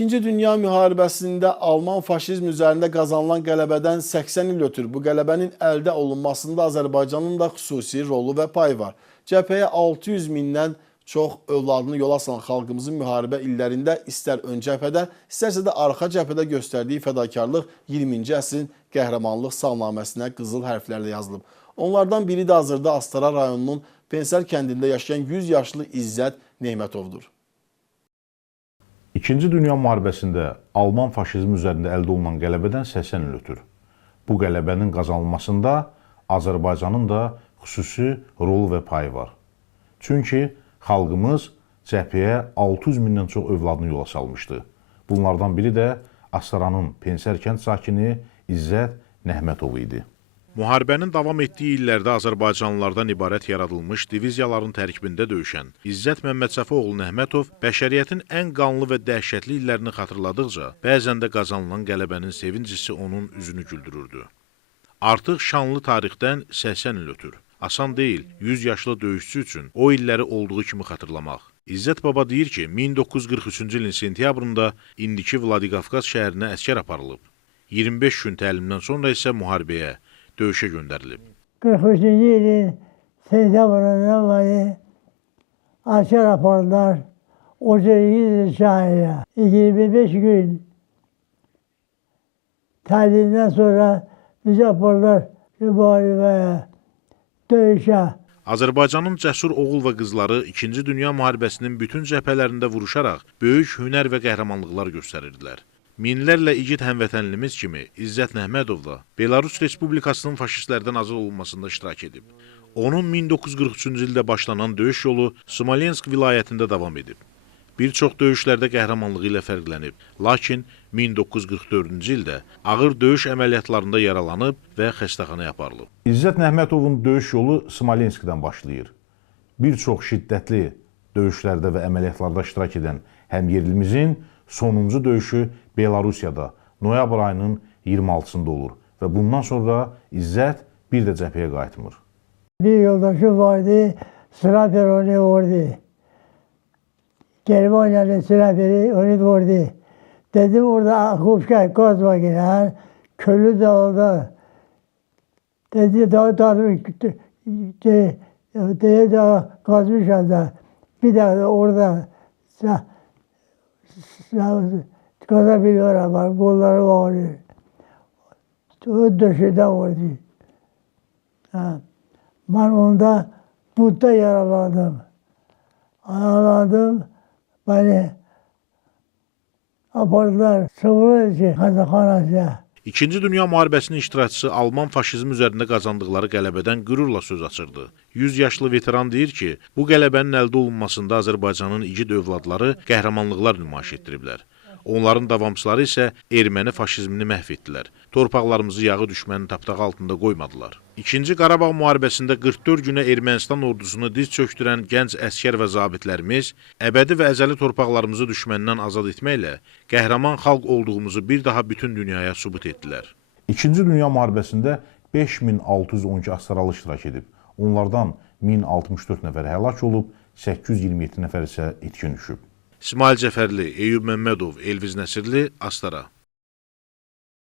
İkinci Dünya müharibəsində Alman faşizm üzərində qazanılan qələbədən 80 il ötür. Bu qələbənin əldə olunmasında Azərbaycanın da xüsusi rolu və payı var. Cəbhəyə 600 mindən çox övladını yola salan xalqımızın müharibə illərində istər ön cəbhədə, istərsə də arxa cəbhədə göstərdiyi fədakarlıq 20-ci əsrin qəhrəmanlıq salnaməsinə qızıl hərflərlə yazılıb. Onlardan biri də hazırda Astara rayonunun Pensər kəndində yaşayan 100 yaşlı İzzət Nehmətovdur. İkinci Dünya müharibəsində Alman faşizmi üzərində əldə olunan qələbədən 80 il ötür. Bu qələbənin qazanılmasında Azərbaycanın da xüsusi rolu və payı var. Çünki xalqımız cəbhəyə 600 mindən çox övladını yola salmışdı. Bunlardan biri də Astaranın Pensər kənd sakini İzzət Nəhmətov idi. Müharibənin davam etdiyi illərdə Azərbaycanlılardan ibarət yaradılmış diviziyaların tərkibində döyüşən İzzət Məmmədçəfoğlu Nəhmətov bəşəriyyətin ən qanlı və dəhşətli illərini xatırladıqca, bəzən də qazanılan qələbənin sevincisi onun üzünü güldürürdü. Artıq şanlı tarixdən 80 il ötür. Asan deyil, 100 yaşlı döyüşçü üçün o illəri olduğu kimi xatırlamaq. İzzət baba deyir ki, 1943-cü ilin sentyabrında indiki Vladikavkaz şəhərinə əskər aparılıb. 25 gün təlimdən sonra isə müharibəyə, döyüşə göndərilib. 43-cü ilin sentyabrından dolayı asker apardılar. Ocağın şahıya. 25 gün təlimdən sonra bizi apardılar müharibəyə, döyüşə. Azərbaycanın cəsur oğul və qızları 2-ci Dünya müharibəsinin bütün cəbhələrində vuruşaraq böyük hünər və qəhrəmanlıqlar göstərirdilər. Minlərlə igid həmvətənlimiz kimi İzzət Nəhmətov da Belarus Respublikasının faşistlərdən azad olunmasında iştirak edib. Onun 1943-cü ildə başlanan döyüş yolu Smolensk vilayətində davam edib. Bir çox döyüşlərdə qəhrəmanlığı ilə fərqlənib, lakin 1944-cü ildə ağır döyüş əməliyyatlarında yaralanıb və xəstəxanaya aparılıb. İzzət Nəhmətovun döyüş yolu Smolenskdən başlayır. Bir çox şiddətli döyüşlərdə və əməliyyatlarda iştirak edən həmyerlimizin sonuncu döyüşü Belarusiyada noyabr ayının 26-sında olur və bundan sonra İzzət bir də cəbhəyə qayıtmır. Bir yoldaşım vardı, Sniper onu vurdu. Germanya'nın sniperi onu vurdu. Dedim orada Akufka gaz makineler, Köllü Dağı'da. Dedi daha kazmış halde. Bir daha orada kazabiliyor ama kolları bağırıyor. O döşeden vurdu. Ben onda butta yaralandım. Yaralandım. Beni apardılar Smolensk xəstəxanasına. İkinci Dünya müharibəsinin iştirakçısı Alman faşizmi üzərində qazandıqları qələbədən qürurla söz açırdı. 100 yaşlı veteran deyir ki, bu qələbənin əldə olunmasında Azərbaycanın igid övladları qəhrəmanlıqlar nümayiş etdiriblər. Onların davamçıları isə erməni faşizmini məhv etdilər. Torpaqlarımızı yağı düşmənin tapdağı altında qoymadılar. İkinci Qarabağ müharibəsində 44 günə Ermənistan ordusunu diz çöktürən gənc əskər və zabitlərimiz əbədi və əzəli torpaqlarımızı düşməndən azad etməklə qəhrəman xalq olduğumuzu bir daha bütün dünyaya sübut etdilər. İkinci Dünya müharibəsində 5612 astaralı iştirak edib. Onlardan 1064 nəfər həlak olub, 827 nəfər isə itkin düşüb. İsmail Cəfərli, Eyüp Məmmədov, Elviz Nəsirli, Astara.